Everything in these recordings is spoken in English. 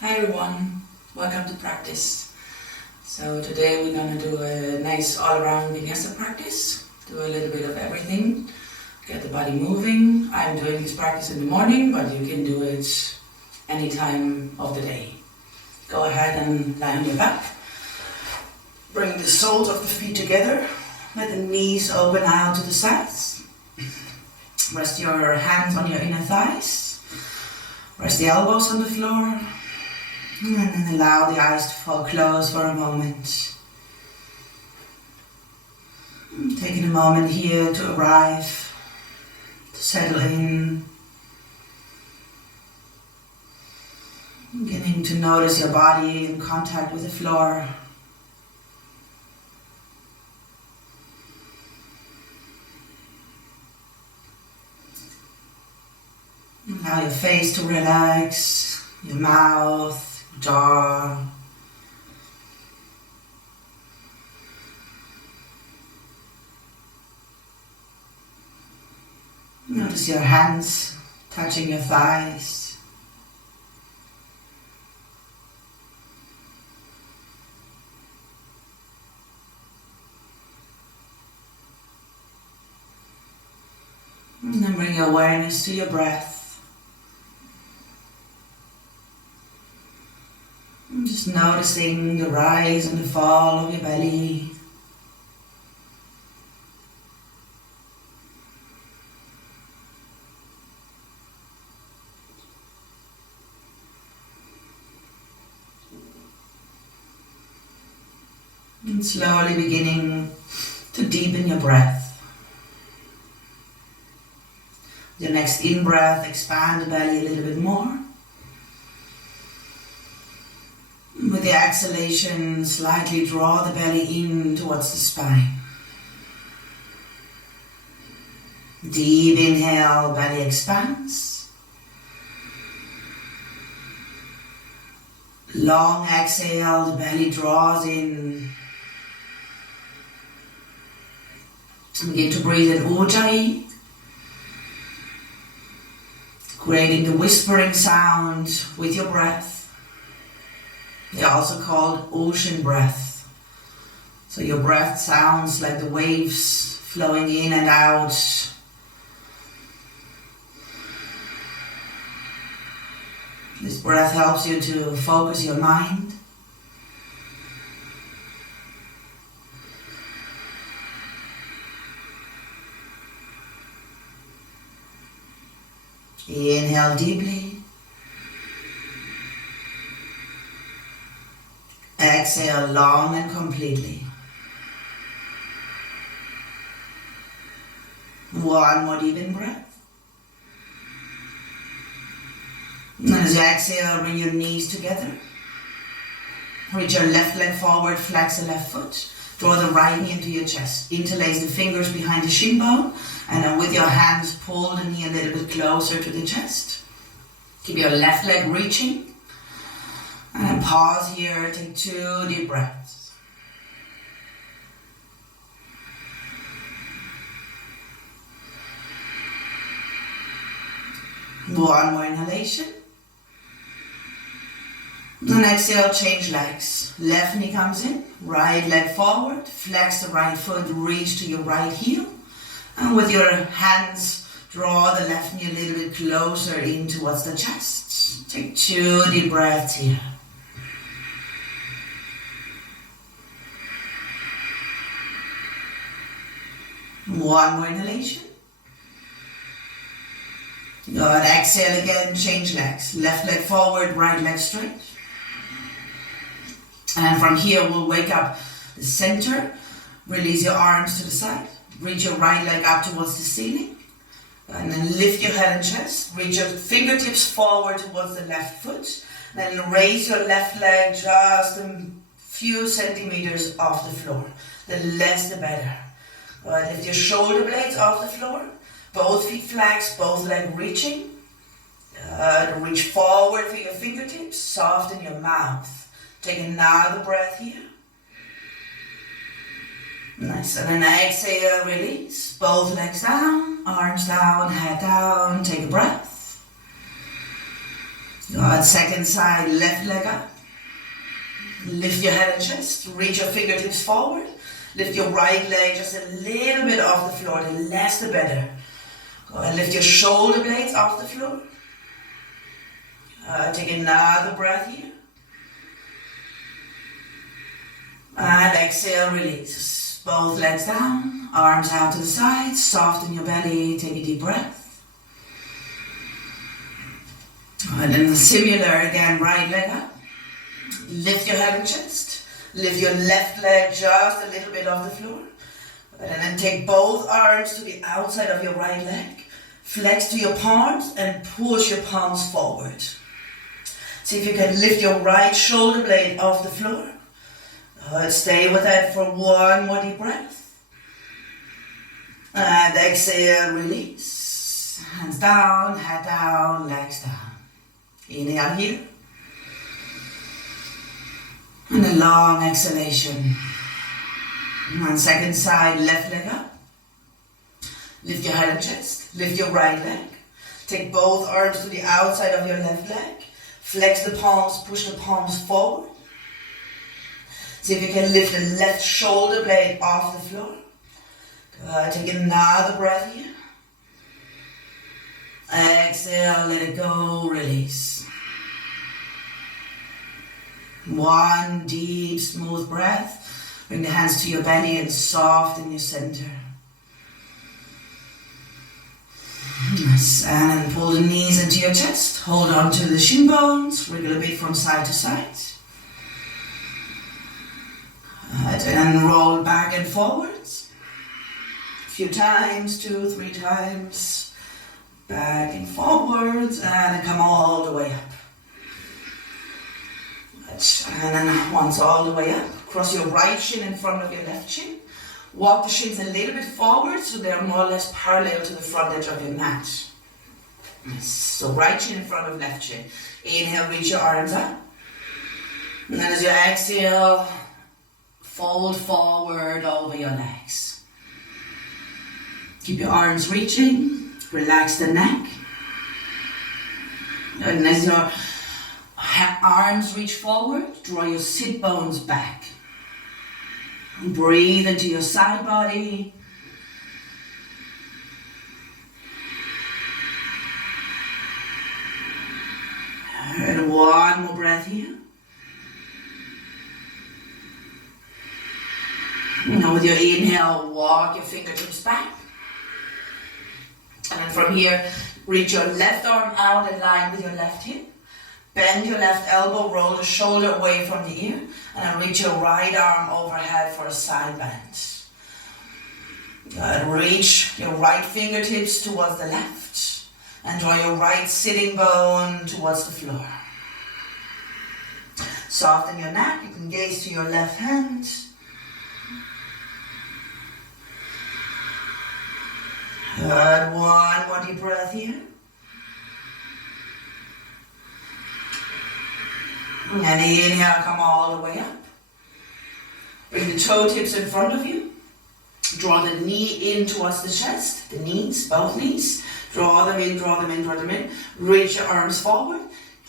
Hi everyone, welcome to practice. So today we're going to do a nice all-around vinyasa practice. Do a little bit of everything, get the body moving. I'm doing this practice in the morning, but you can do it any time of the day. Go ahead and lie on your back. Bring the soles of the feet together. Let the knees open out to the sides. Rest your hands on your inner thighs. Rest the elbows on the floor. And then allow the eyes to fall closed for a moment. Taking a moment here to arrive, to settle in. Beginning to notice your body in contact with the floor. Allow your face to relax, your mouth, jaw. Notice your hands touching your thighs. And then bring your awareness to your breath. Just noticing the rise and the fall of your belly. And slowly beginning to deepen your breath. Your next in-breath, expand the belly a little bit more. With the exhalation, slightly draw the belly in towards the spine. Deep inhale, belly expands. Long exhale, the belly draws in. Begin to breathe in Ujjayi, creating the whispering sound with your breath. They're also called ocean breath. So your breath sounds like the waves flowing in and out. This breath helps you to focus your mind. Inhale deeply. Exhale long and completely. One more deep in breath. And as you exhale, bring your knees together. Reach your left leg forward, flex the left foot. Draw the right knee into your chest. Interlace the fingers behind the shin bone. And then with your hands, pull the knee a little bit closer to the chest. Keep your left leg reaching. And then pause here, take 2 deep breaths. One more inhalation. And exhale, change legs. Left knee comes in, right leg forward, flex the right foot, reach to your right heel. And with your hands, draw the left knee a little bit closer in towards the chest. Take 2 deep breaths here. One more inhalation. Good. Exhale again, change legs. Left leg forward, right leg straight. And from here, we'll wake up the center. Release your arms to the side. Reach your right leg up towards the ceiling. And then lift your head and chest. Reach your fingertips forward towards the left foot. Then raise your left leg just a few centimeters off the floor. The less, the better. Right, lift your shoulder blades off the floor. Both feet flex, both legs reaching. Reach forward for your fingertips. Soften your mouth. Take another breath here. Nice. And then exhale, release. Both legs down, arms down, head down. Take a breath. Good. Second side, left leg up. Lift your head and chest. Reach your fingertips forward. Lift your right leg just a little bit off the floor. The less the better. Go ahead, lift your shoulder blades off the floor. Take another breath here. And exhale, release. Both legs down, arms out to the side, soften your belly, take a deep breath. And then similar again, right leg up. Lift your head and chest. Lift your left leg just a little bit off the floor. And then take both arms to the outside of your right leg. Flex to your palms and push your palms forward. See if you can lift your right shoulder blade off the floor. Stay with that for one more deep breath. And exhale, release. Hands down, head down, legs down. Inhale here. And a long exhalation. And second side, left leg up. Lift your head and chest. Lift your right leg. Take both arms to the outside of your left leg. Flex the palms, push the palms forward. See if you can lift the left shoulder blade off the floor. Take another breath here. Exhale, let it go, release. One deep, smooth breath. Bring the hands to your belly and soften your center. Nice. And then pull the knees into your chest. Hold on to the shin bones. Wriggle a bit from side to side. And roll back and forwards. A few times, 2, 3 times. Back and forwards. And then come all the way up. And then once all the way up. Cross your right shin in front of your left shin. Walk the shins a little bit forward so they're more or less parallel to the front edge of your mat. So right shin in front of left shin. Inhale, reach your arms up. And then as you exhale, fold forward over your legs. Keep your arms reaching. Relax the neck. And as your arms reach forward, draw your sit bones back. Breathe into your side body. And one more breath here. Now with your inhale, walk your fingertips back. And then from here, reach your left arm out in line with your left hip. Bend your left elbow, roll the shoulder away from the ear, and then reach your right arm overhead for a side bend. Good. Reach your right fingertips towards the left, and draw your right sitting bone towards the floor. Soften your neck, you can gaze to your left hand. Good. One more deep breath here. And inhale, come all the way up. Bring the toe tips in front of you. Draw the knee in towards the chest. The knees, both knees. Draw them in, draw them in, draw them in. Reach your arms forward.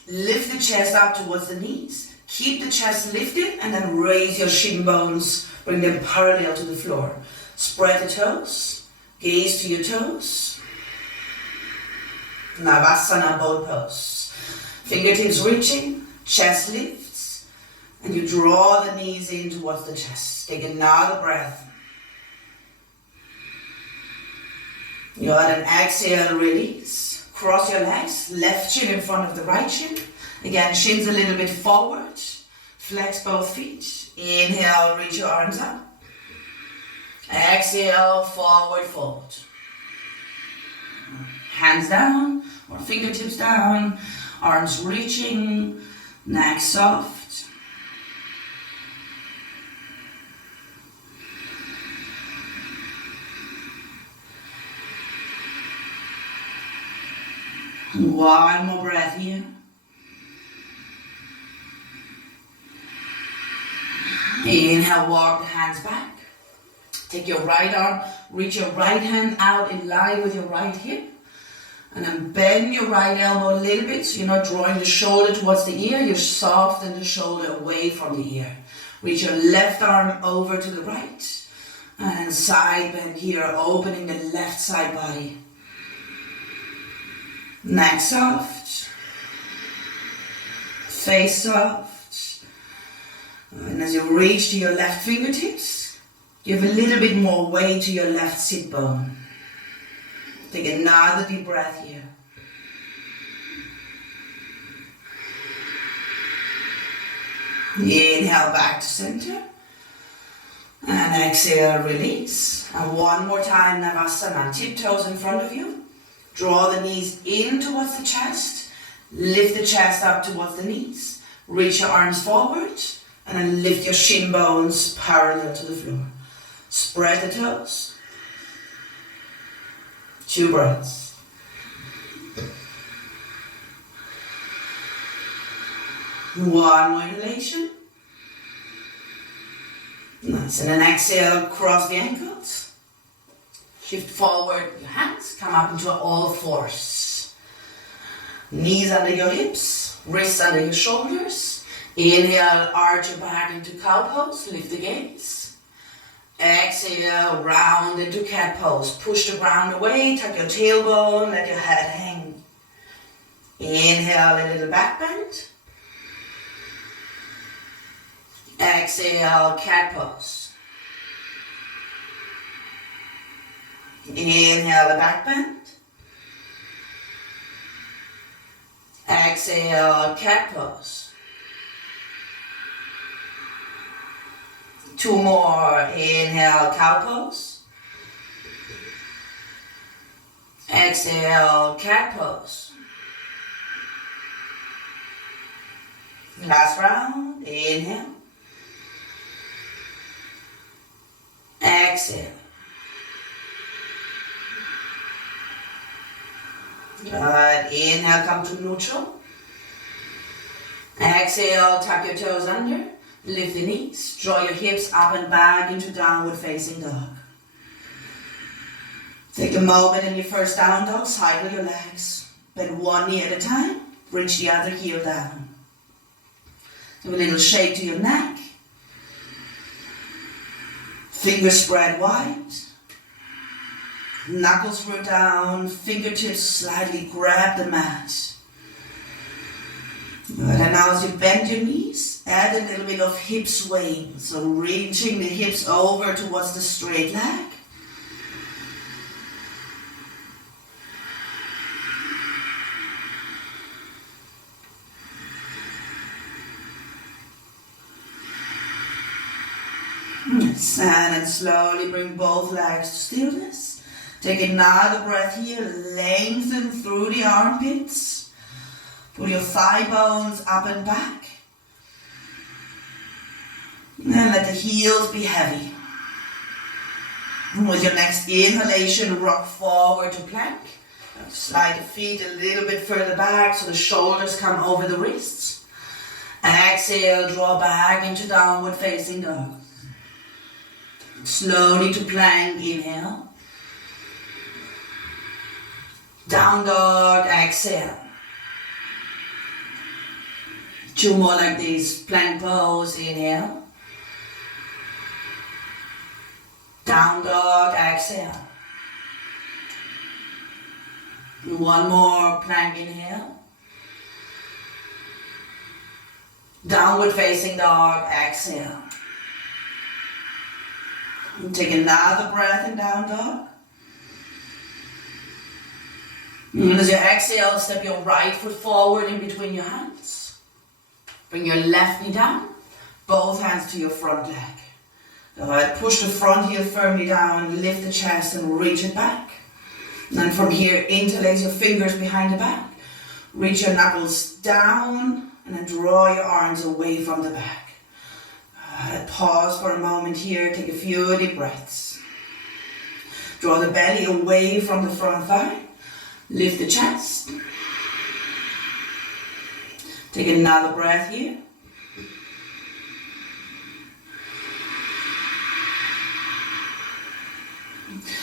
Lift the chest up towards the knees. Keep the chest lifted and then raise your shin bones. Bring them parallel to the floor. Spread the toes. Gaze to your toes. Navasana, both pose. Fingertips reaching. Chest lifts, and you draw the knees in towards the chest. Take another breath. Good, and exhale, release. Cross your legs, left shin in front of the right shin. Again, shins a little bit forward. Flex both feet. Inhale, reach your arms up. Exhale, forward fold. Hands down, or fingertips down. Arms reaching. Neck soft. One more breath here. Inhale, walk the hands back. Take your right arm, reach your right hand out in line with your right hip. And then bend your right elbow a little bit, so you're not drawing the shoulder towards the ear, you're softening the shoulder away from the ear. Reach your left arm over to the right, and side bend here, opening the left side body. Neck soft, face soft, and as you reach to your left fingertips, give a little bit more weight to your left sit bone. Take another deep breath here. Inhale back to center. And exhale, release. And one more time, Navasana. Tiptoes in front of you. Draw the knees in towards the chest. Lift the chest up towards the knees. Reach your arms forward. And then lift your shin bones parallel to the floor. Spread the toes. 2 breaths. One more inhalation. Nice. And then exhale, cross the ankles. Shift forward your hands. Come up into all fours. Knees under your hips. Wrists under your shoulders. Inhale, arch your back into cow pose. Lift the gaze. Exhale, round into cat pose. Push the ground away, tuck your tailbone, let your head hang. Inhale, a little back bend. Exhale, cat pose. Inhale, a back bend. Exhale, cat pose. 2 more. Inhale, cow pose. Exhale, cat pose. Last round. Inhale. Exhale. Good. Inhale, come to neutral. Exhale, tuck your toes under. Lift the knees, draw your hips up and back into downward facing dog. Take a moment in your first down dog, cycle your legs. Bend one knee at a time, bridge the other heel down. Give a little shake to your neck. Fingers spread wide. Knuckles root down, fingertips slightly grab the mat. Good. And now as you bend your knees, add a little bit of hip swing. So reaching the hips over towards the straight leg. Yes, and then slowly bring both legs to stillness. Take another breath here, lengthen through the armpits. Pull your thigh bones up and back. And let the heels be heavy. And with your next inhalation, rock forward to plank. Slide the feet a little bit further back so the shoulders come over the wrists. Exhale, draw back into downward facing dog. Slowly to plank, inhale. Down dog, exhale. 2 more like this, plank pose, inhale. Down dog, exhale. 1 more, plank, inhale. Downward facing dog, exhale. And take another breath in down dog. And as you exhale, step your right foot forward in between your hands. Bring your left knee down, both hands to your front leg. Good. Push the front heel firmly down, lift the chest and reach it back. And then from here, interlace your fingers behind the back. Reach your knuckles down and then draw your arms away from the back. Pause for a moment here, take a few deep breaths. Draw the belly away from the front thigh. Lift the chest. Take another breath here.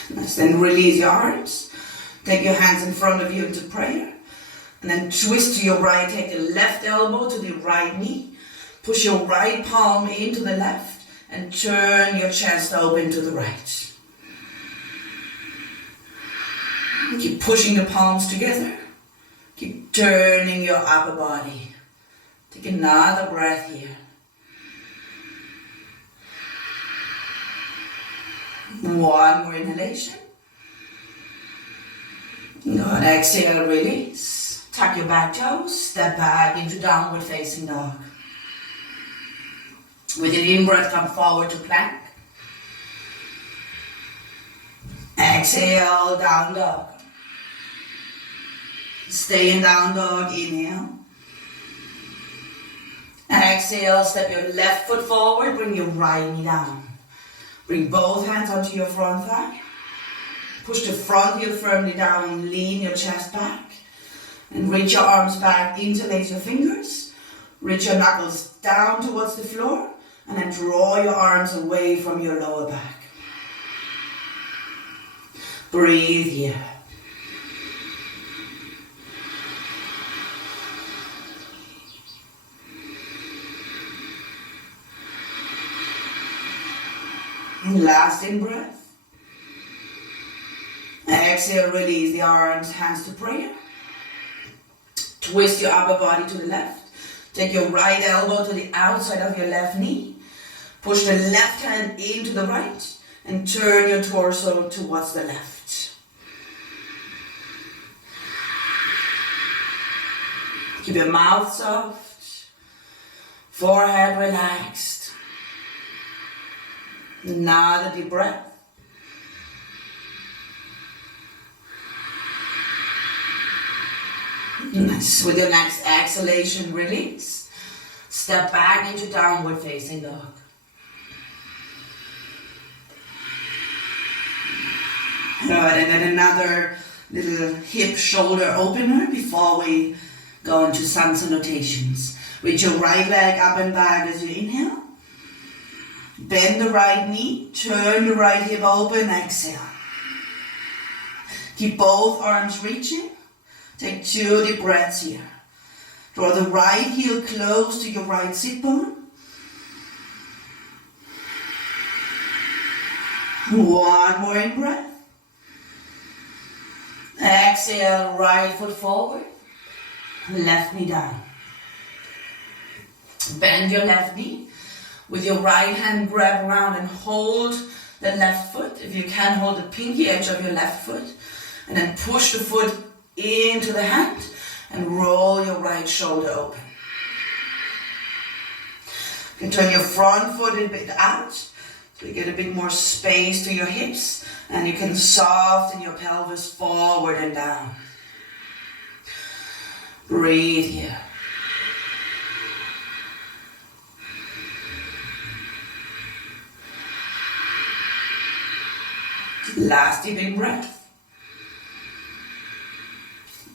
Nice. Then release your arms. Take your hands in front of you into prayer. And then twist to your right. Take the left elbow to the right knee. Push your right palm into the left. And turn your chest open to the right. Keep pushing the palms together. Keep turning your upper body. Take another breath here. One more inhalation. Good. Exhale, release. Tuck your back toes. Step back into downward facing dog. With your in-breath, come forward to plank. Exhale, down dog. Stay in down dog, inhale. Exhale, step your left foot forward, bring your right knee down. Bring both hands onto your front thigh. Push the front heel firmly down and lean your chest back. And reach your arms back, interlace your fingers. Reach your knuckles down towards the floor. And then draw your arms away from your lower back. Breathe here. Last in breath. Exhale, release the arms, hands to prayer. Twist your upper body to the left. Take your right elbow to the outside of your left knee. Push the left hand into the right and turn your torso towards the left. Keep your mouth soft, forehead relaxed. Another deep breath. Nice. With your next exhalation, release. Step back into downward facing dog. Good, and then another little hip shoulder opener before we go into sun salutations. Reach your right leg up and back as you inhale. Bend the right knee, turn the right hip open, exhale. Keep both arms reaching. Take 2 deep breaths here. Draw the right heel close to your right sit bone. One more in breath. Exhale, right foot forward, left knee down. Bend your left knee. With your right hand, grab around and hold the left foot. If you can, hold the pinky edge of your left foot. And then push the foot into the hand and roll your right shoulder open. You can turn your front foot a bit out so you get a bit more space to your hips. And you can soften your pelvis forward and down. Breathe here. Last deep breath.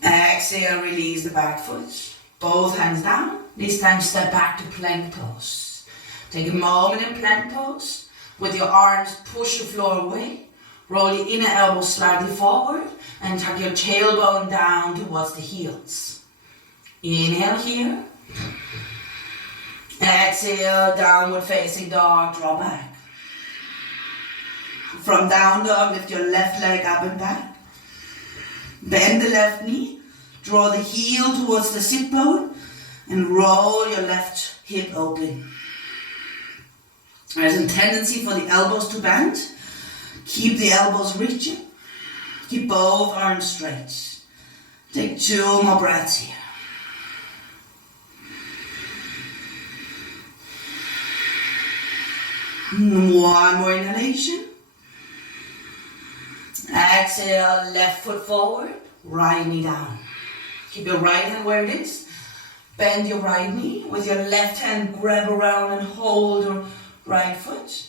Exhale, release the back foot. Both hands down. This time step back to plank pose. Take a moment in plank pose. With your arms, push the floor away. Roll your inner elbow slightly forward and tuck your tailbone down towards the heels. Inhale here. Exhale, downward facing dog, draw back. From down dog, lift your left leg up and back. Bend the left knee. Draw the heel towards the sit bone and roll your left hip open. There's a tendency for the elbows to bend. Keep the elbows reaching. Keep both arms straight. Take 2 more breaths here. One more inhalation. Exhale, left foot forward, right knee down. Keep your right hand where it is. Bend your right knee. With your left hand, grab around and hold your right foot.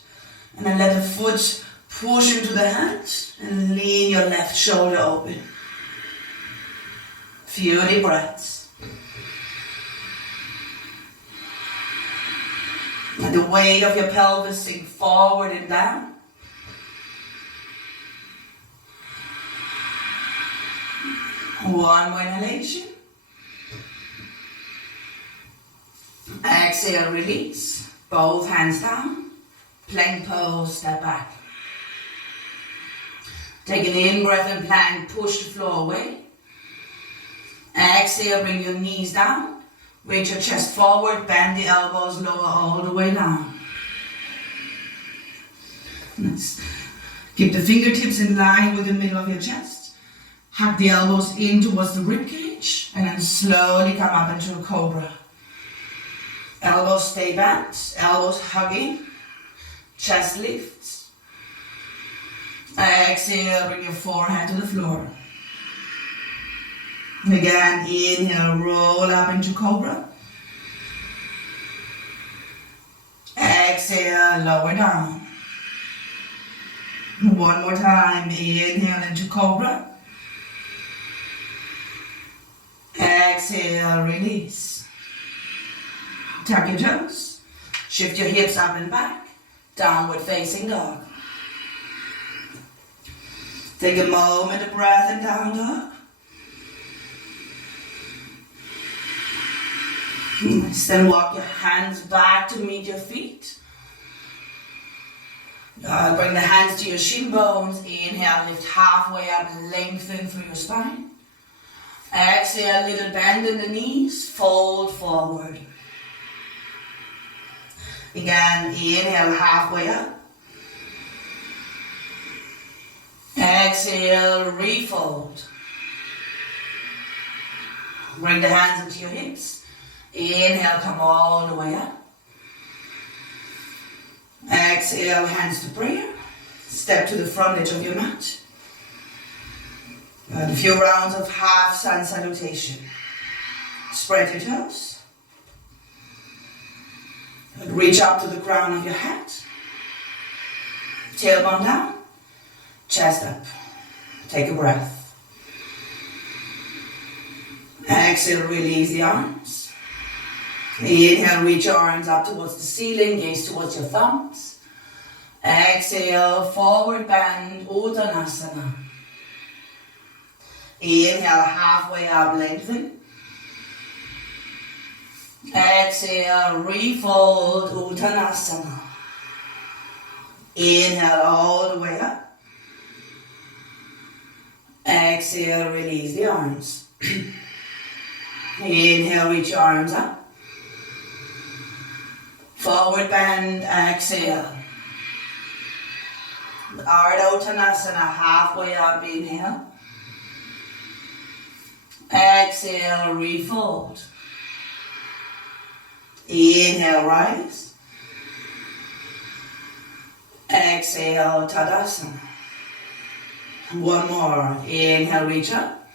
And then let the foot push into the hand and lean your left shoulder open. Few deep breaths. Let the weight of your pelvis sink forward and down. One more inhalation. Exhale, release. Both hands down. Plank pose, step back. Take an in-breath and plank, push the floor away. Exhale, bring your knees down. Reach your chest forward, bend the elbows, lower all the way down. Nice. Keep the fingertips in line with the middle of your chest. Hug the elbows in towards the rib cage, and then slowly come up into a cobra. Elbows stay bent, elbows hugging, chest lifts. Exhale, bring your forehead to the floor. Again, inhale, roll up into cobra. Exhale, lower down. One more time, inhale into cobra. Exhale, release. Tuck your toes. Shift your hips up and back. Downward facing dog. Take a moment of breath in down dog. Nice. Then walk your hands back to meet your feet. Bring the hands to your shin bones. Inhale, lift halfway up, lengthen through your spine. Exhale, little bend in the knees, fold forward. Again, inhale, halfway up. Exhale, refold. Bring the hands into your hips. Inhale, come all the way up. Exhale, hands to prayer. Step to the front edge of your mat. A few rounds of half sun salutation. Spread your toes. Reach up to the crown of your head. Tailbone down. Chest up. Take a breath. Exhale, release the arms. Inhale, reach your arms up towards the ceiling, gaze towards your thumbs. Exhale, forward bend, Uttanasana. Inhale, halfway up, lengthen. Exhale, refold, Uttanasana. Inhale, all the way up. Exhale, release the arms. Inhale, reach your arms up. Forward bend, exhale. Ardha Uttanasana, halfway up, inhale. Exhale, refold. Inhale, rise. Exhale, Tadasana. One more. Inhale, reach up.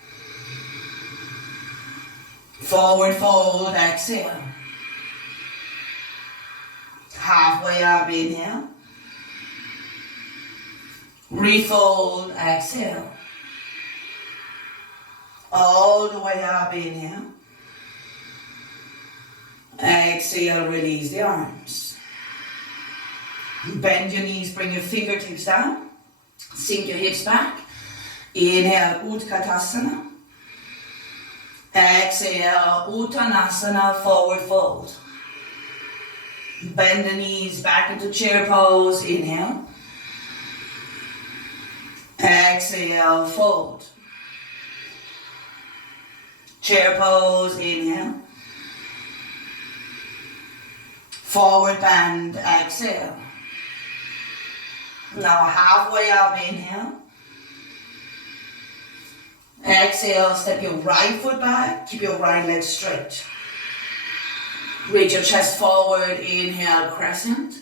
Forward fold, exhale. Halfway up, inhale. Refold, exhale. All the way up, inhale. Exhale, release the arms. Bend your knees, bring your fingertips down. Sink your hips back. Inhale, Utkatasana. Exhale, Uttanasana, forward fold. Bend the knees back into chair pose. Inhale. Exhale, fold. Chair pose, inhale. Forward bend, exhale. Now halfway up, inhale. Exhale, step your right foot back, keep your right leg straight. Reach your chest forward, inhale, crescent.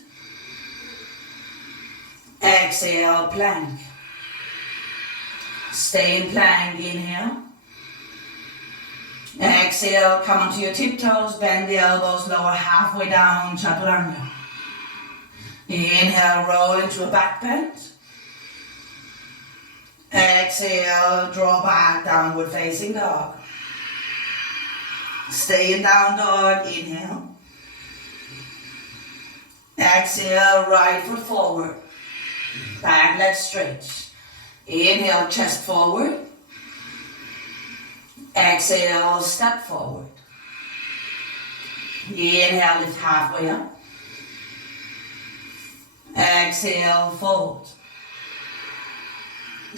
Exhale, plank. Stay in plank, inhale. Exhale, come onto your tiptoes, bend the elbows, lower halfway down, chaturanga. Inhale, roll into a back bend. Exhale, draw back, downward facing dog. Stay in down dog, inhale. Exhale, right foot forward. Back leg straight. Inhale, chest forward. Exhale, step forward. Inhale, lift halfway up. Exhale, fold.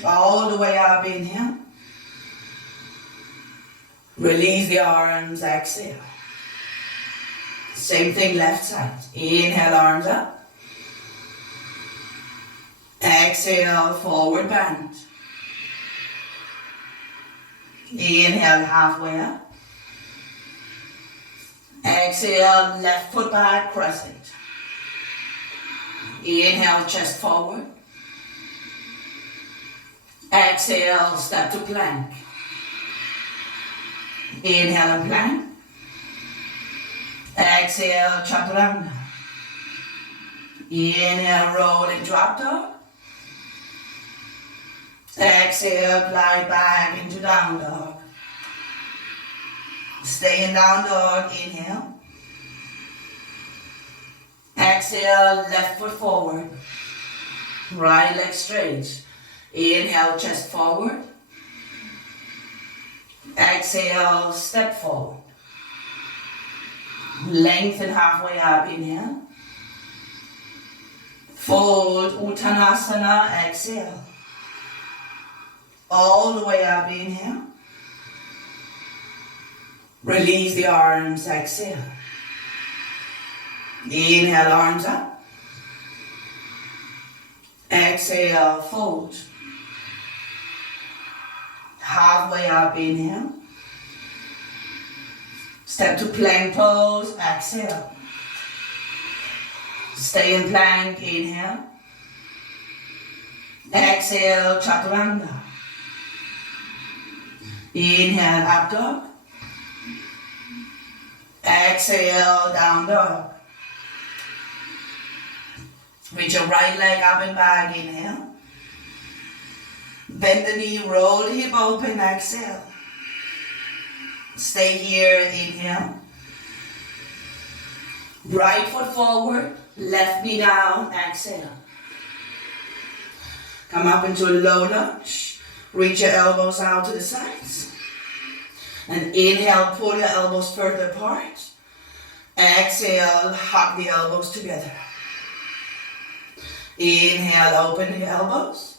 All the way up, inhale. Release the arms, exhale. Same thing, left side. Inhale, arms up. Exhale, forward bend. Inhale, halfway up. Exhale, left foot back, crescent. Inhale, chest forward. Exhale, step to plank. Inhale and plank. Exhale, chaturanga. Inhale, roll and drop dog. Exhale, glide back into down dog. Stay in down dog, inhale. Exhale, left foot forward. Right leg straight. Inhale, chest forward. Exhale, step forward. Lengthen halfway up, inhale. Fold, Uttanasana, exhale. All the way up, inhale. Release the arms, exhale. Inhale, arms up. Exhale, fold. Halfway up, inhale. Step to plank pose, exhale. Stay in plank, inhale. Exhale, chaturanga. Inhale, up dog. Exhale, down dog. Reach your right leg up and back, inhale. Bend the knee, roll the hip open, exhale. Stay here, inhale. Right foot forward, left knee down, exhale. Come up into a low lunge. Reach your elbows out to the sides. And inhale, pull your elbows further apart. Exhale, hug the elbows together. Inhale, open the elbows.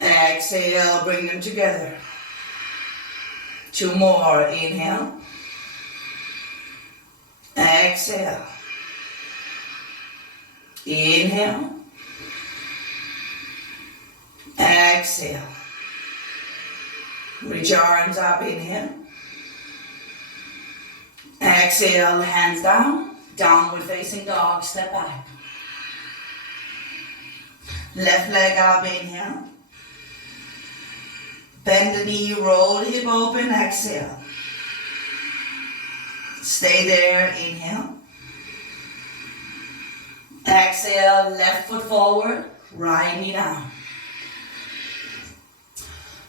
Exhale, bring them together. 2 more, inhale. Exhale. Inhale. Exhale. Reach your arms up, inhale. Exhale, hands down. Downward facing dog, step back. Left leg up, inhale. Bend the knee, roll the hip open, exhale. Stay there, inhale. Exhale, left foot forward, right knee down.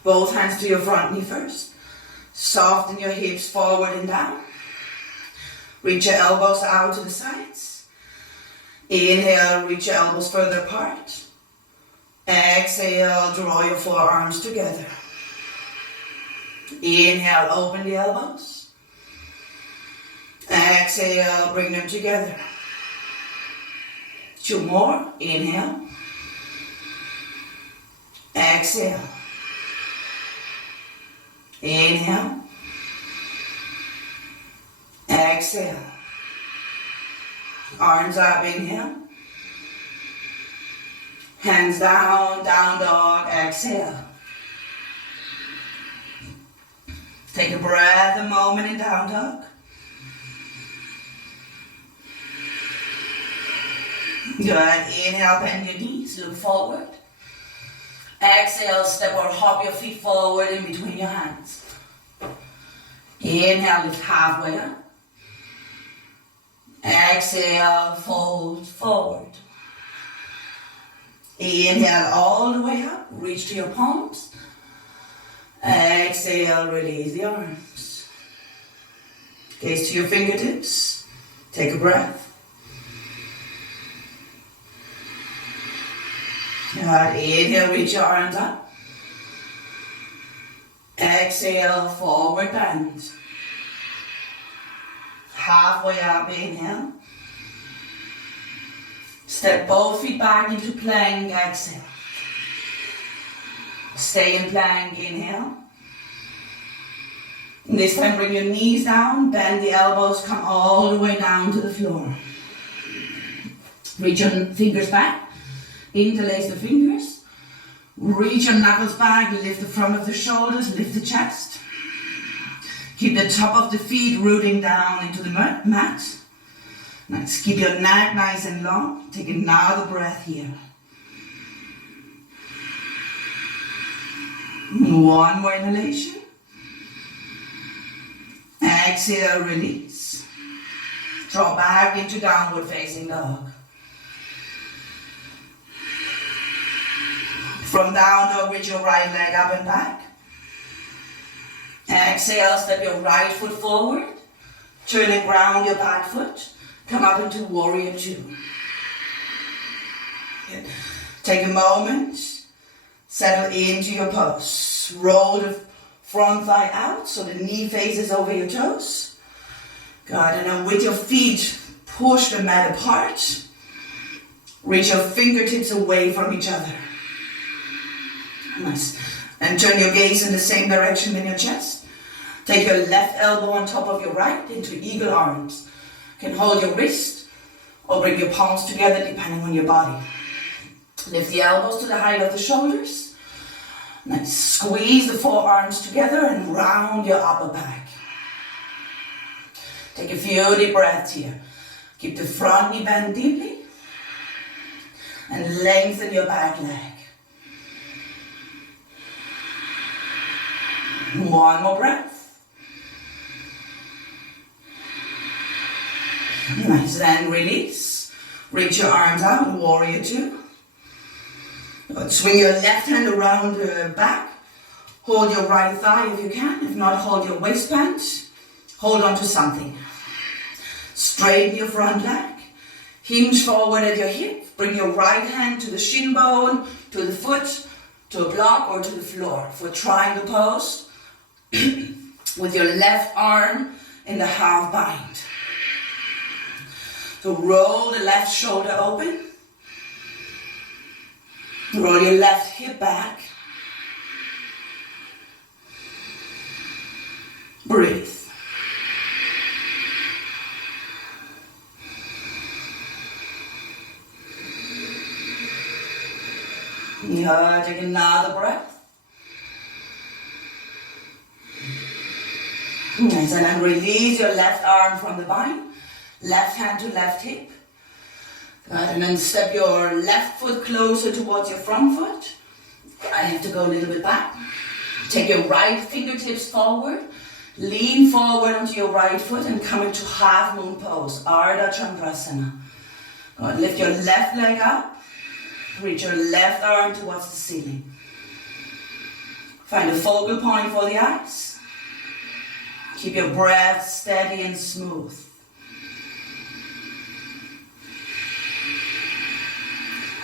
Both hands to your front knee first. Soften your hips forward and down. Reach your elbows out to the sides. Inhale, reach your elbows further apart. Exhale, draw your forearms together. Inhale, open the elbows. Exhale, bring them together. 2 more. Inhale. Exhale. Inhale. Exhale. Arms up, inhale. Hands down, down dog, exhale. Take a breath, a moment in down dog. Good. Inhale, bend your knees, look forward. Exhale, step or hop your feet forward in between your hands. Inhale, lift halfway up. Exhale, fold forward. Inhale all the way up, reach to your palms. Exhale, release the arms. Gaze to your fingertips. Take a breath. Good. Inhale, reach your arms up. Exhale, forward bend. Halfway up, inhale. Step both feet back into plank, exhale. Stay in plank, inhale. And this time bring your knees down, bend the elbows, come all the way down to the floor. Reach your fingers back, interlace the fingers. Reach your knuckles back, lift the front of the shoulders, lift the chest. Keep the top of the feet rooting down into the mat. Nice. Keep your neck nice and long. Take another breath here. One more inhalation. Exhale, release. Draw back into downward facing dog. From down dog, reach your right leg up and back. Exhale, step your right foot forward. Turn and ground your back foot. Come up into warrior two. Good. Take a moment. Settle into your pose. Roll the front thigh out so the knee faces over your toes. Good. And then with your feet, push the mat apart. Reach your fingertips away from each other. Nice. And turn your gaze in the same direction in your chest. Take your left elbow on top of your right into eagle arms. You can hold your wrist or bring your palms together depending on your body. Lift the elbows to the height of the shoulders. Nice. Squeeze the forearms together and round your upper back. Take a few deep breaths here. Keep the front knee bent deeply and lengthen your back leg. One more breath. Nice, then release. Reach your arms out, warrior two. Swing your left hand around the back. Hold your right thigh if you can. If not, hold your waistband. Hold on to something. Straighten your front leg. Hinge forward at your hip. Bring your right hand to the shin bone, to the foot, to a block or to the floor. For triangle pose, with your left arm in the half bind. So roll the left shoulder open. Roll your left hip back. Breathe. Take another breath. Nice, and then release your left arm from the bind. Left hand to left hip. Good, and then step your left foot closer towards your front foot. I have to go a little bit back. Take your right fingertips forward. Lean forward onto your right foot and come into half moon pose, Ardha Chandrasana. Good, lift your left leg up. Reach your left arm towards the ceiling. Find a focal point for the eyes. Keep your breath steady and smooth.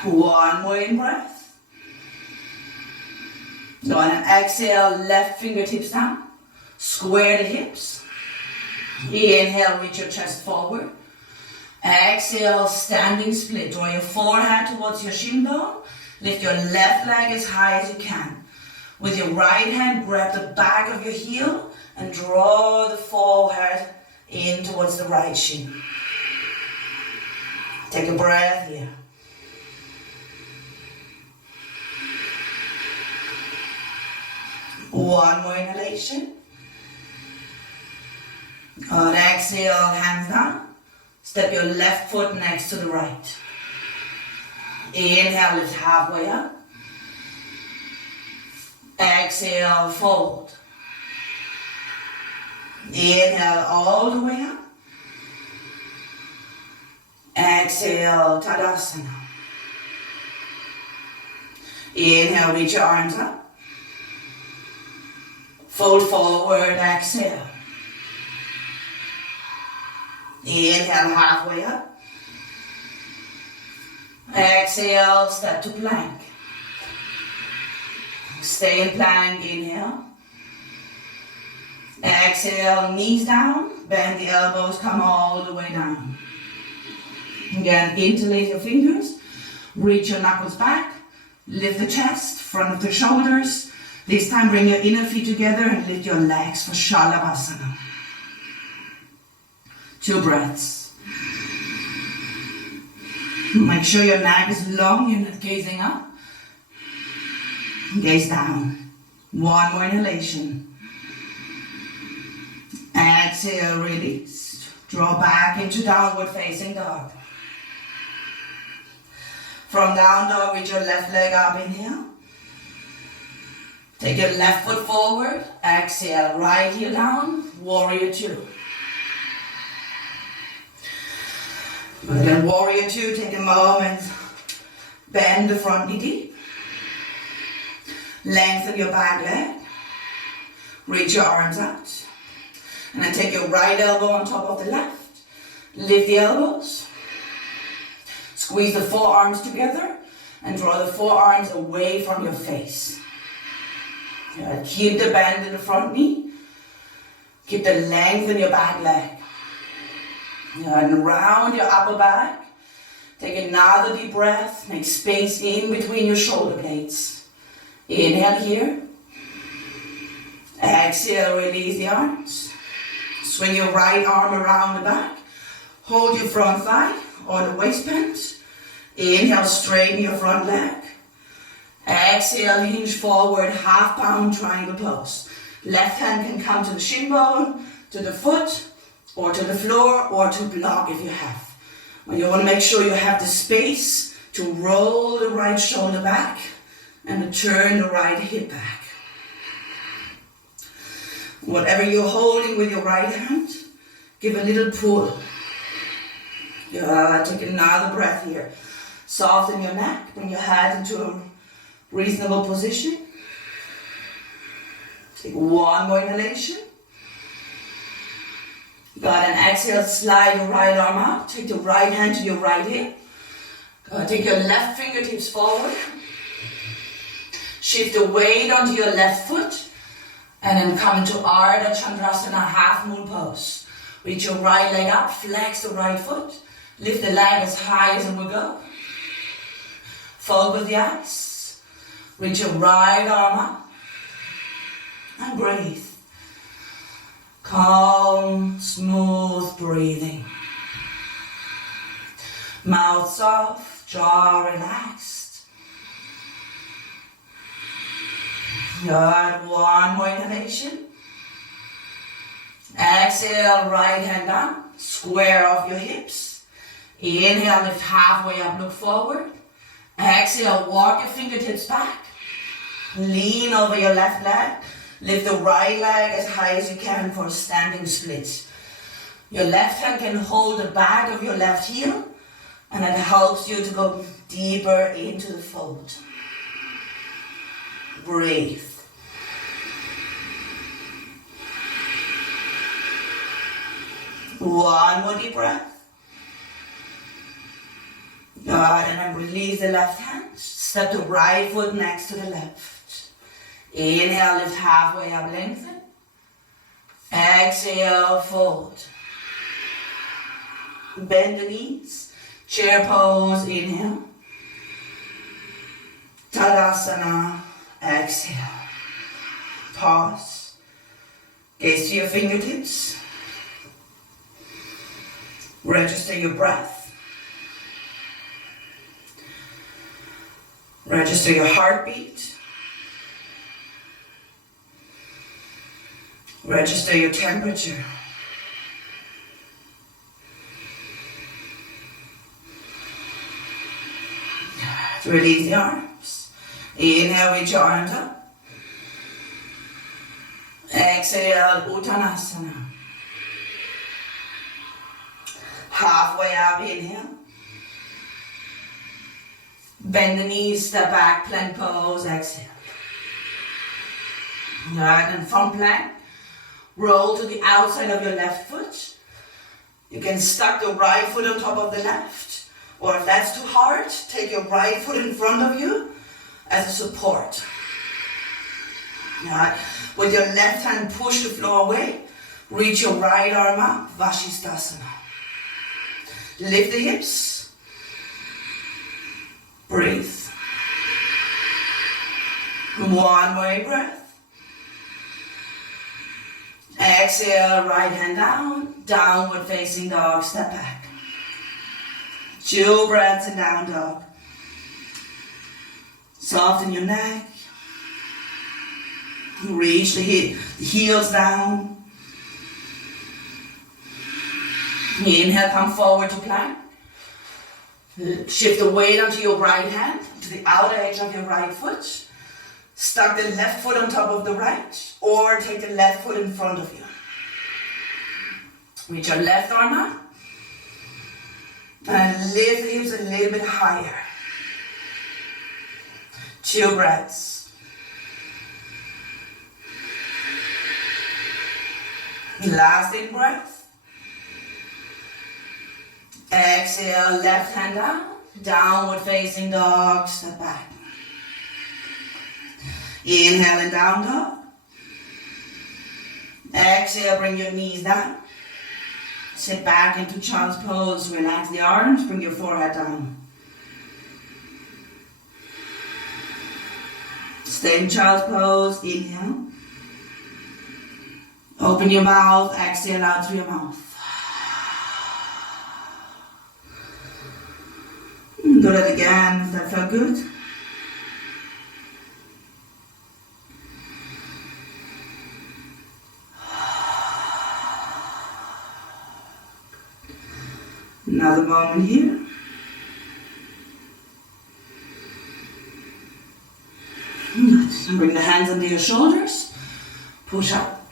One more in breath. Go on and exhale, left fingertips down. Square the hips. Inhale, reach your chest forward. Exhale, standing split. Draw your forehead towards your shin bone. Lift your left leg as high as you can. With your right hand, grab the back of your heel and draw the forehead in towards the right shin. Take a breath here. One more inhalation. Good. Exhale, hands down. Step your left foot next to the right. Inhale, lift halfway up. Exhale, fold. Inhale all the way up. Exhale, Tadasana. Inhale, reach your arms up. Fold forward, exhale. Inhale, halfway up. Exhale, step to plank. Stay in plank, inhale. Exhale, knees down, bend the elbows, come all the way down. Again, interlace your fingers, reach your knuckles back, lift the chest, front of the shoulders. This time bring your inner feet together and lift your legs for Shalabhasana. 2 breaths. Make sure your neck is long, you're not gazing up. Gaze down. 1 more inhalation. Exhale, release. Draw back into downward facing dog. From down dog, reach your left leg up, inhale. Take your left foot forward, exhale, right heel down, warrior 2. And then warrior 2, take a moment, bend the front knee deep. Lengthen your back leg, reach your arms out. And then take your right elbow on top of the left, lift the elbows. Squeeze the forearms together and draw the forearms away from your face. Keep the bend in the front knee. Keep the length in your back leg. And round your upper back. Take another deep breath. Make space in between your shoulder blades. Inhale here. Exhale, release the arms. Swing your right arm around the back. Hold your front thigh or the waistband. Inhale, straighten your front leg. Exhale, hinge forward, half pound triangle pose. Left hand can come to the shin bone, to the foot, or to the floor, or to block if you have. But you want to make sure you have the space to roll the right shoulder back and to turn the right hip back. Whatever you're holding with your right hand, give a little pull. Take another breath here. Soften your neck, bring your head into a reasonable position. Take 1 more inhalation. Good, and exhale, slide your right arm out. Take the right hand to your right hip. Good, take your left fingertips forward. Shift the weight onto your left foot. And then come into Ardha Chandrasana, half moon pose. Reach your right leg up, flex the right foot. Lift the leg as high as it will go. Focus the eyes. Reach your right arm up. And breathe. Calm, smooth breathing. Mouth soft, jaw relaxed. Good. 1 more inhalation. Exhale, right hand down. Square off your hips. Inhale, lift halfway up, look forward. Exhale, walk your fingertips back. Lean over your left leg. Lift the right leg as high as you can for a standing split. Your left hand can hold the back of your left heel, and it helps you to go deeper into the fold. Breathe. One more deep breath. Good, and then release the left hand. Step the right foot next to the left. Inhale, lift halfway up, lengthen. Exhale, fold. Bend the knees. Chair pose, inhale. Tadasana, exhale. Pause. Gaze to your fingertips. Register your breath. Register your heartbeat. Register your temperature. Release the arms. Inhale, reach your arms up. Exhale, Uttanasana. Halfway up, inhale. Bend the knees, step back, plank pose, exhale. Right, and from plank, roll to the outside of your left foot. You can stack the right foot on top of the left, or if that's too hard, take your right foot in front of you as a support. Right, With your left hand, push the floor away. Reach your right arm up, Vashisthasana. Lift the hips. Breathe. One more breath. Exhale, right hand down, downward facing dog, step back. 2 breaths in down dog. Soften your neck. Reach the heels down. Inhale, come forward to plank. Shift the weight onto your right hand, to the outer edge of your right foot. Stuck the left foot on top of the right, or take the left foot in front of you. Reach your left arm up. And lift the hips a little bit higher. 2 breaths. Last in breath. Exhale, left hand down. Downward facing dog, step back. Inhale and down dog. Exhale, bring your knees down. Sit back into child's pose. Relax the arms, bring your forehead down. Stay in child's pose. Inhale. Open your mouth. Exhale out through your mouth. Do that again if that felt good. Another moment here. Good. And bring the hands under your shoulders. Push up.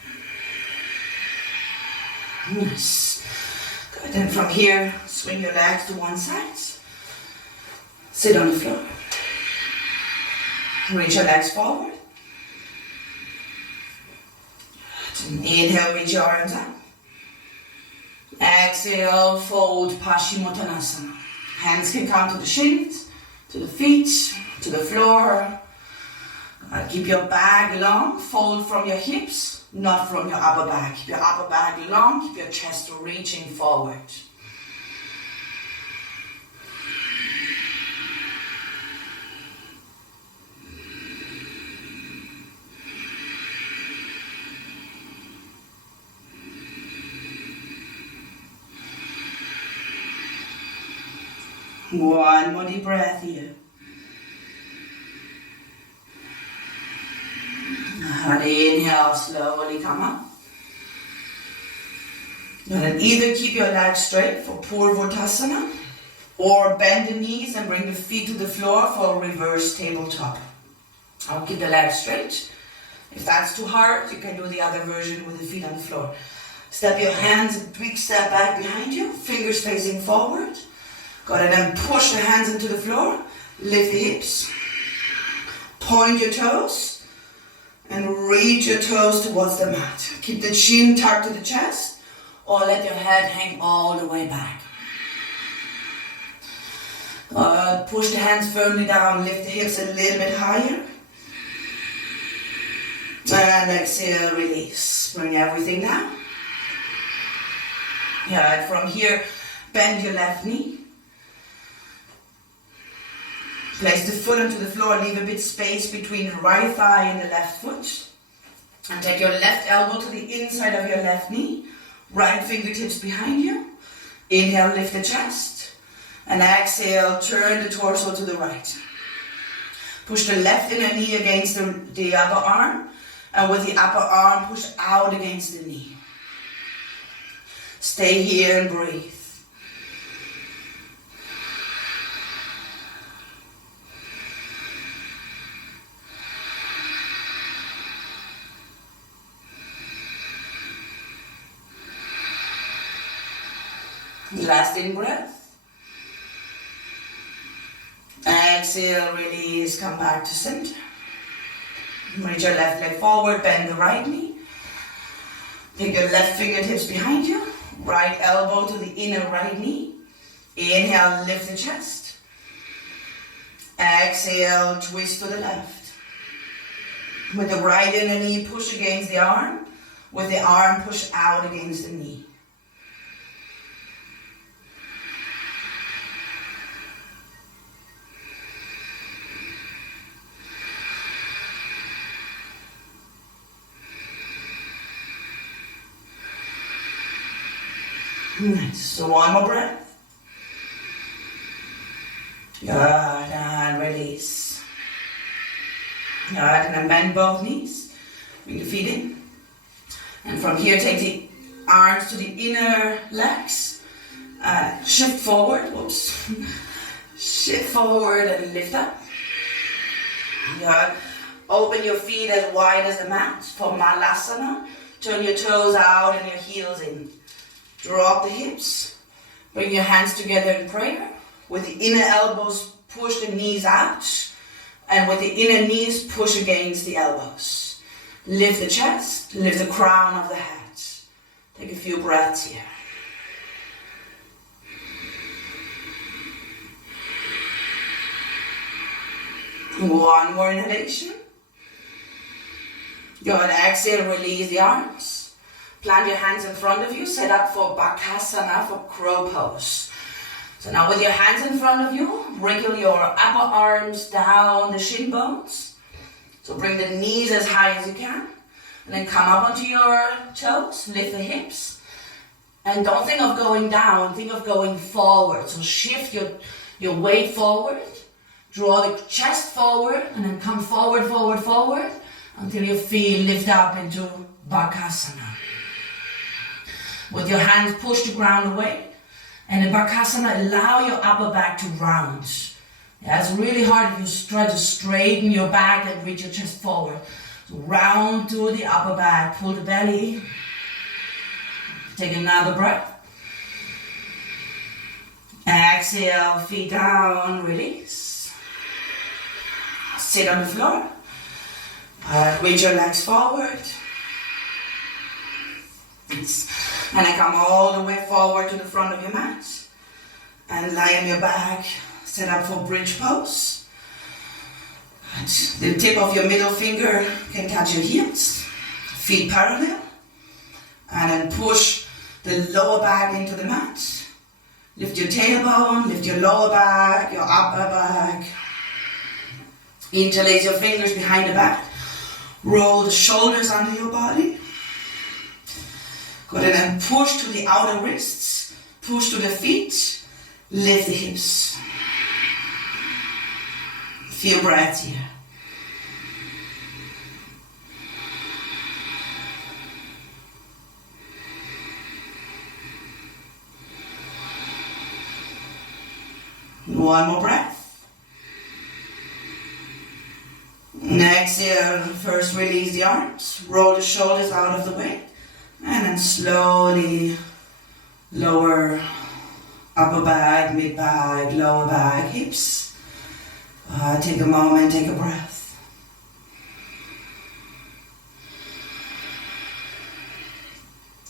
Yes. Good. And from here, swing your legs to one side. Sit on the floor. Reach your legs forward. And inhale, reach your arms up. Exhale, fold Paschimottanasana. Hands can come to the shins, to the feet, to the floor. Keep your back long, fold from your hips, not from your upper back. Keep your upper back long, keep your chest reaching forward. One more deep breath here. And inhale, slowly come up. And then either keep your legs straight for Purvottasana, or bend the knees and bring the feet to the floor for a reverse tabletop. I'll keep the legs straight. If that's too hard, you can do the other version with the feet on the floor. Step your hands a big step back behind you, fingers facing forward. Got it, and push the hands into the floor, lift the hips, point your toes, and reach your toes towards the mat. Keep the chin tucked to the chest, or let your head hang all the way back. Push the hands firmly down, lift the hips a little bit higher. And exhale, release. Bring everything down. Yeah, and from here, bend your left knee. Place the foot onto the floor, leave a bit space between the right thigh and the left foot. And take your left elbow to the inside of your left knee. Right fingertips behind you. Inhale, lift the chest. And exhale, turn the torso to the right. Push the left inner knee against the upper arm. And with the upper arm, push out against the knee. Stay here and breathe. Last in breath. Exhale, release, come back to center. Reach your left leg forward, bend the right knee. Take your left fingertips behind you. Right elbow to the inner right knee. Inhale, lift the chest. Exhale, twist to the left. With the right inner knee, push against the arm. With the arm, push out against the knee. Nice. So one more breath. Good, and release. Good, and then bend both knees. Bring the feet in. And from here, take the arms to the inner legs. Shift forward. Whoops. Shift forward and lift up. Good. Open your feet as wide as the mat for Malasana. Turn your toes out and your heels in. Drop the hips. Bring your hands together in prayer. With the inner elbows, push the knees out. And with the inner knees, push against the elbows. Lift the chest, lift the crown of the head. Take a few breaths here. One more inhalation. Good. Exhale, release the arms. Plant your hands in front of you. Set up for Bakasana, for crow pose. So now with your hands in front of you, wriggle your upper arms down the shin bones. So bring the knees as high as you can. And then come up onto your toes, lift the hips. And don't think of going down, think of going forward. So shift your weight forward. Draw the chest forward and then come forward, forward, forward until your feet lift up into Bakasana. With your hands, push the ground away. And in Bakasana, allow your upper back to round. Yeah, it's really hard if you try to straighten your back and reach your chest forward. So round to the upper back, pull the belly. Take another breath. Exhale, feet down, release. Sit on the floor. Reach your legs forward. And then come all the way forward to the front of your mat. And lie on your back, set up for bridge pose. And the tip of your middle finger can touch your heels. Feet parallel. And then push the lower back into the mat. Lift your tailbone, lift your lower back, your upper back. Interlace your fingers behind the back. Roll the shoulders under your body. Good, and then push to the outer wrists, push to the feet, lift the hips. Few breaths here. One more breath. Exhale, first release the arms, roll the shoulders out of the way. And then slowly lower upper back, mid back, lower back, hips. Take a moment, take a breath.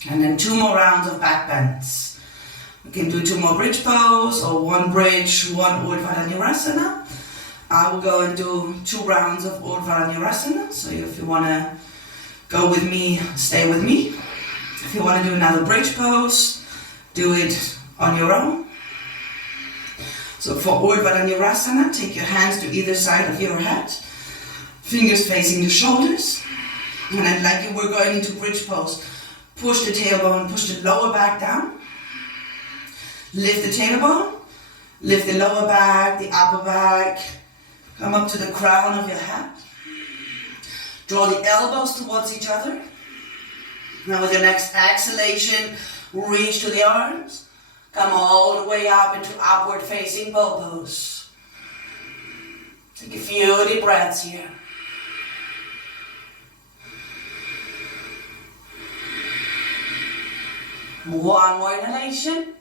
And then 2 more rounds of back bends. We can do 2 more bridge pose or 1 bridge, 1 Urdhva Dhanurasana. I will go and do 2 rounds of Urdhva Dhanurasana. So if you want to go with me, stay with me. If you want to do another bridge pose, do it on your own. So for Urdhva Dhanurasana, take your hands to either side of your head, fingers facing the shoulders, and then like you were going into bridge pose, push the tailbone, push the lower back down, lift the tailbone, lift the lower back, the upper back, come up to the crown of your head, draw the elbows towards each other. Now with your next exhalation, reach to the arms. Come all the way up into upward facing bow pose. Take a few deep breaths here. One more inhalation.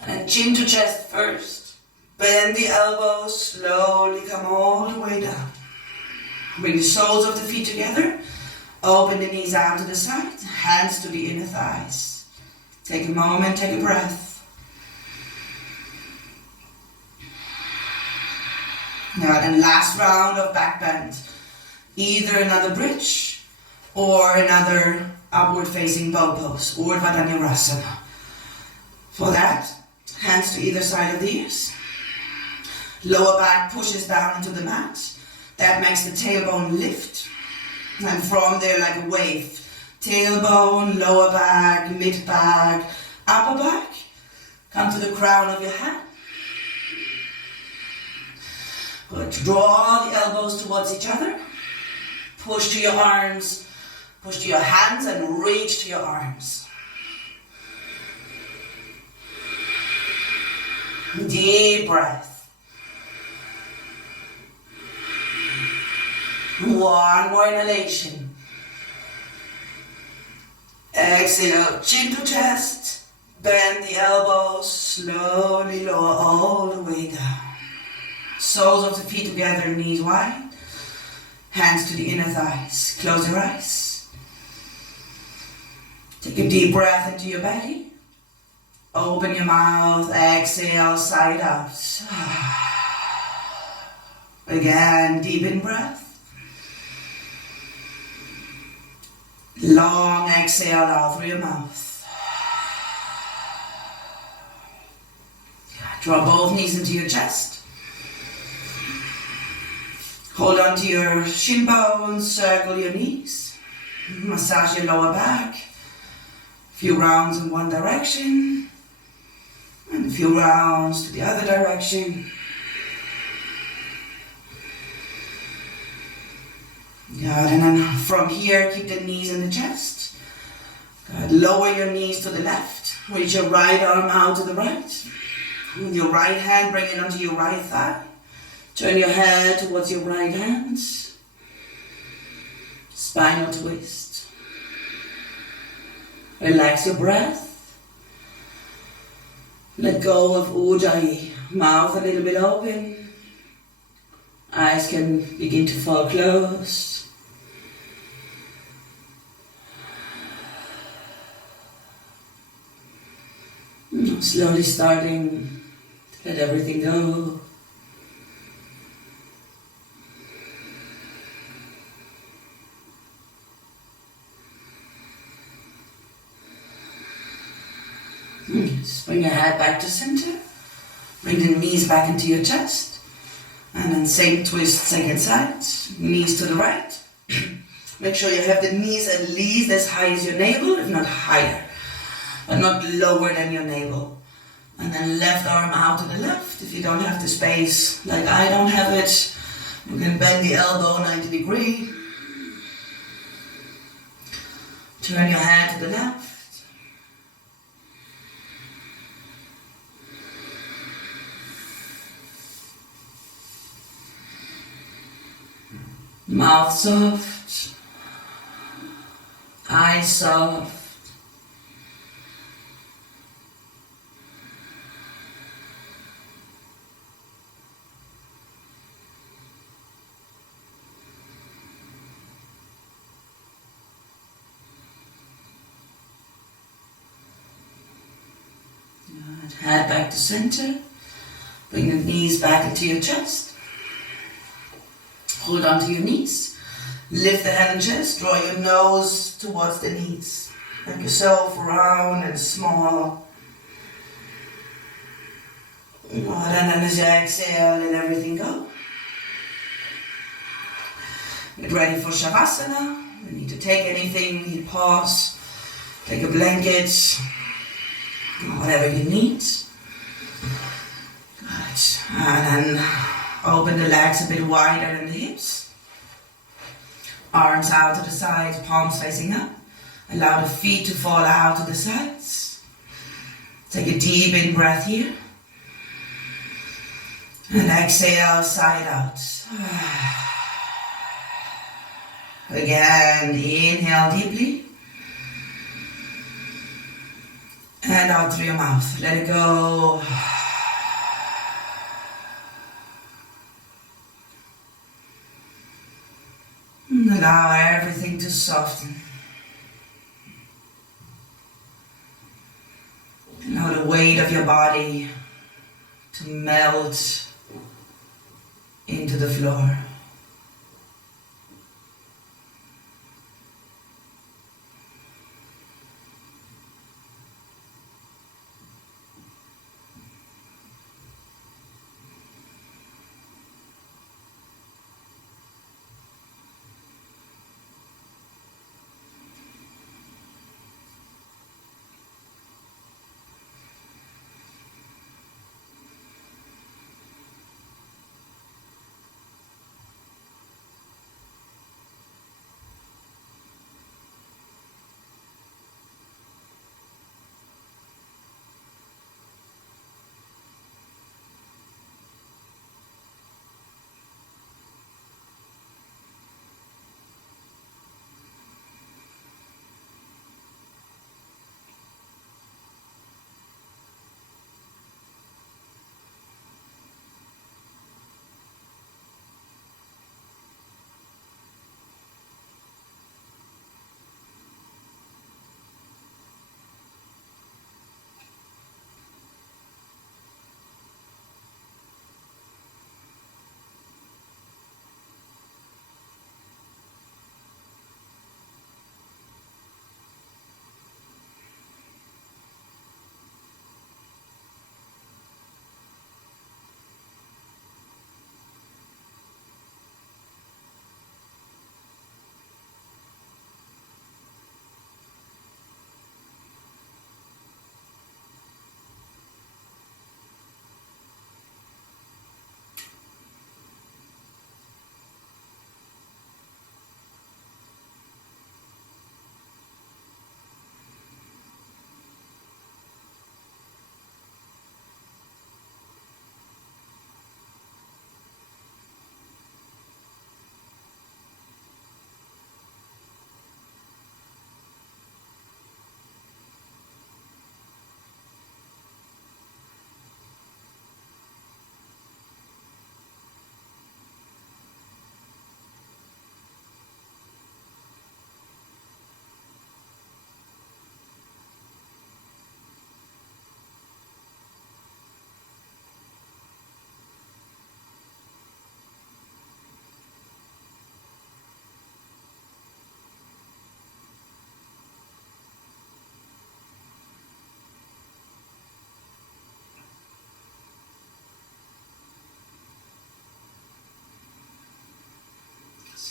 And then chin to chest first. Bend the elbows, slowly come all the way down. Bring the soles of the feet together. Open the knees out to the side, hands to the inner thighs. Take a moment, take a breath. Now then last round of back bend. either another bridge or another upward facing bow pose, Urdhva Dhanurasana. For that, hands to either side of the ears. Lower back pushes down into the mat. That makes the tailbone lift. And from there, like a wave, tailbone, lower back, mid back, upper back. Come to the crown of your head. Good. Draw the elbows towards each other. Push to your arms, push to your hands and reach to your arms. Deep breath. One more inhalation. Exhale, chin to chest. Bend the elbows, slowly lower all the way down. Soles of the feet together, knees wide. Hands to the inner thighs. Close your eyes. Take a deep breath into your belly. Open your mouth, exhale, side out. Again, deep in breath. Long exhale out through your mouth. Draw both knees into your chest. Hold on to your shin bones, circle your knees. Massage your lower back. A few rounds in one direction. And a few rounds to the other direction. Good, and then from here, keep the knees in the chest. Good, lower your knees to the left. Reach your right arm out to the right. With your right hand, bring it onto your right thigh. Turn your head towards your right hand. Spinal twist. Relax your breath. Let go of Ujjayi. Mouth a little bit open. Eyes can begin to fall closed. Slowly starting to let everything go. Just bring your head back to center. Bring the knees back into your chest. And then same twist, second side. Knees to the right. Make sure you have the knees at least as high as your navel, if not higher. But not lower than your navel. And then left arm out to the left. If you don't have the space, like I don't have it, you can bend the elbow 90 degrees. Turn your head to the left. Mouth soft. Eyes soft. Head back to center. Bring the knees back into your chest. Hold on to your knees. Lift the head and chest. Draw your nose towards the knees. Make yourself round and small. And then as you exhale, let everything go. Get ready for Shavasana. You need to take anything, you pause. Take a blanket. Whatever you need. Good. And then open the legs a bit wider than the hips. Arms out to the sides, palms facing up. Allow the feet to fall out to the sides. Take a deep in breath here. And exhale, side out. Again, inhale deeply. And out through your mouth. Let it go. And allow everything to soften. Allow the weight of your body to melt into the floor.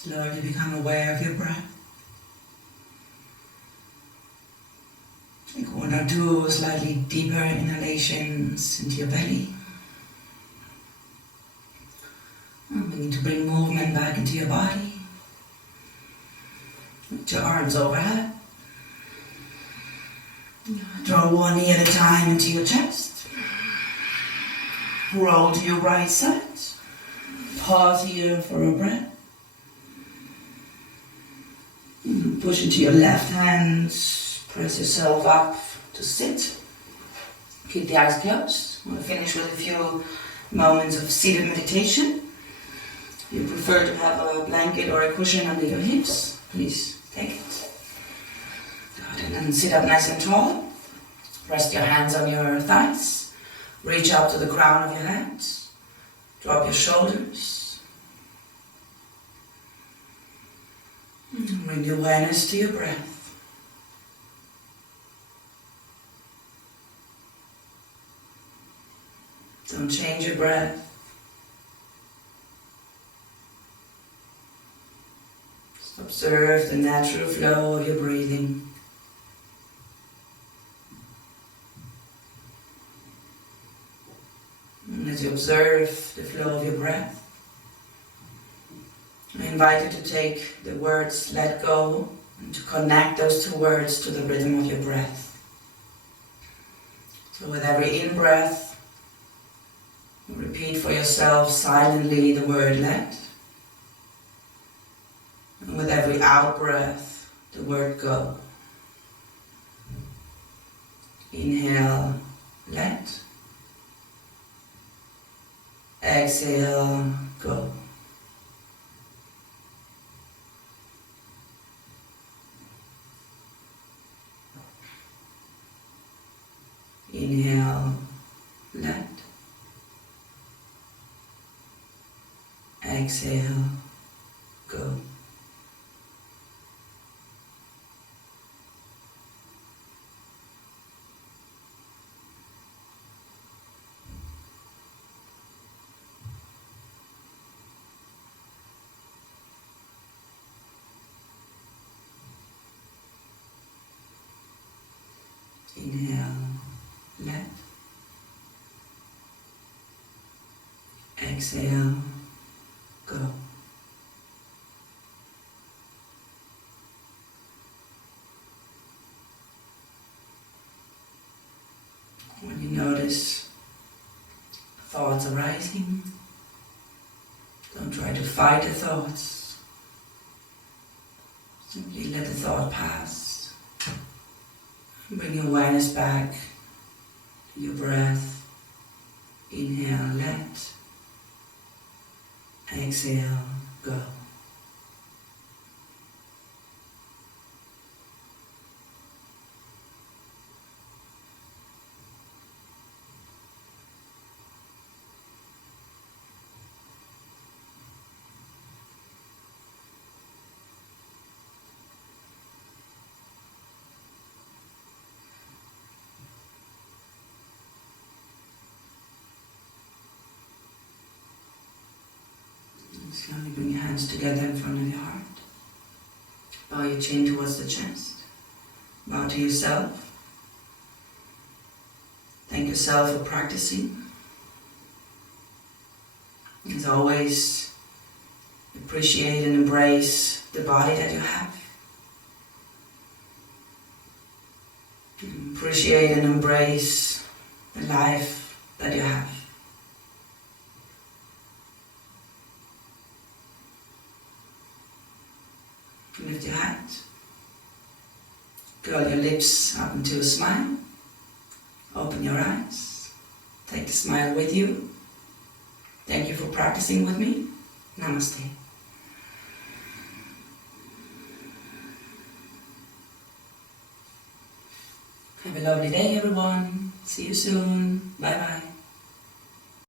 Slowly become aware of your breath. Take 1 or 2 slightly deeper inhalations into your belly. And begin to bring movement back into your body. Lift your arms overhead. Draw one knee at a time into your chest. Roll to your right side. Pause here for a breath. Push into your left hand. Press yourself up to sit. Keep the eyes closed. We'll finish with a few moments of seated meditation. If you prefer to have a blanket or a cushion under your hips, please take it. Good, and then sit up nice and tall. Rest your hands on your thighs. Reach out to the crown of your head. Drop your shoulders. And bring your awareness to your breath. Don't change your breath. Just observe the natural flow of your breathing. And as you observe the flow of your breath, I invite you to take the words "let go" and to connect those 2 words to the rhythm of your breath. So with every in-breath, repeat for yourself silently the word "let." And with every out-breath, the word "go." Inhale, let. Exhale, go. Inhale, let. Exhale, go. Inhale, let. Exhale, go. When you notice thoughts arising, don't try to fight the thoughts. Simply let the thought pass. Bring your awareness back to your breath. Inhale, let. Exhale, go. Slowly bring your hands together in front of your heart. Bow your chin towards the chest. Bow to yourself. Thank yourself for practicing. As always, appreciate and embrace the body that you have. Appreciate and embrace the life that you have. Lift your hands. Curl your lips up into a smile. Open your eyes. Take the smile with you. Thank you for practicing with me. Namaste. Have a lovely day, everyone. See you soon. Bye bye.